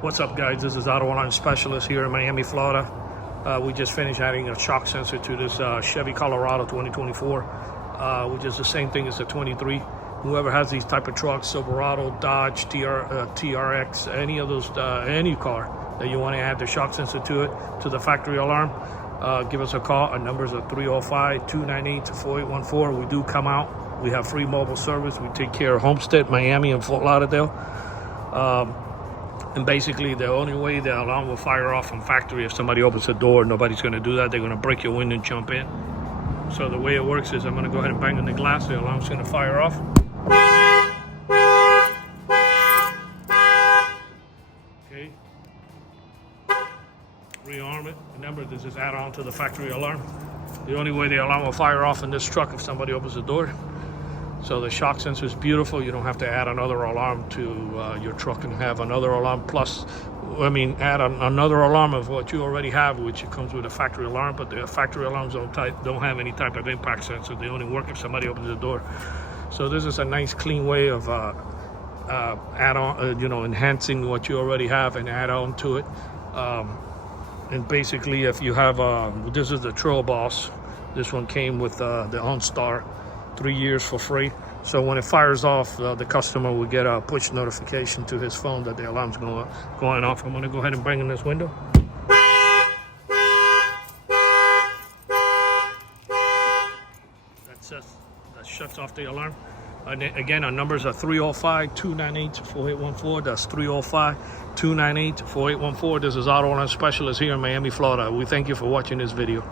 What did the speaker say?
What's up, guys? This is Auto Alarm Specialist here in Miami, Florida. We just finished adding a shock sensor to this Chevy Colorado 2024, which is the same thing as the 23. Whoever has these type of trucks, Silverado, Dodge, TRX, any of those, any car that you want to add the shock sensor to it, to the factory alarm, give us a call. Our numbers are 305-298-4814. We do come out. We have free mobile service. We take care of Homestead, Miami, and Fort Lauderdale. And basically, the only way the alarm will fire off from factory if somebody opens the door. Nobody's going to do that. They're going to break your window and jump in. So the way it works is I'm going to go ahead and bang on the glass. The alarm's going to fire off. Okay. Rearm it. Remember, this is add-on to the factory alarm. The only way the alarm will fire off in this truck if somebody opens the door. So the shock sensor is beautiful. You don't have to add another alarm to your truck and have another alarm plus, add another alarm of what you already have, which comes with a factory alarm. But the factory alarms don't have any type of impact sensor. They only work if somebody opens the door. So this is a nice, clean way of enhancing what you already have and add on to it. And basically, if you have, this is the Trail Boss. This one came with the OnStar. 3 years for free. So when it fires off, the customer will get a push notification to his phone that the alarm's going off. I'm going to go ahead and bang in this window. That shuts off the alarm. And again, our numbers are 305-298-4814. That's 305-298-4814. This is Auto Alarm Specialist here in Miami, Florida. We thank you for watching this video.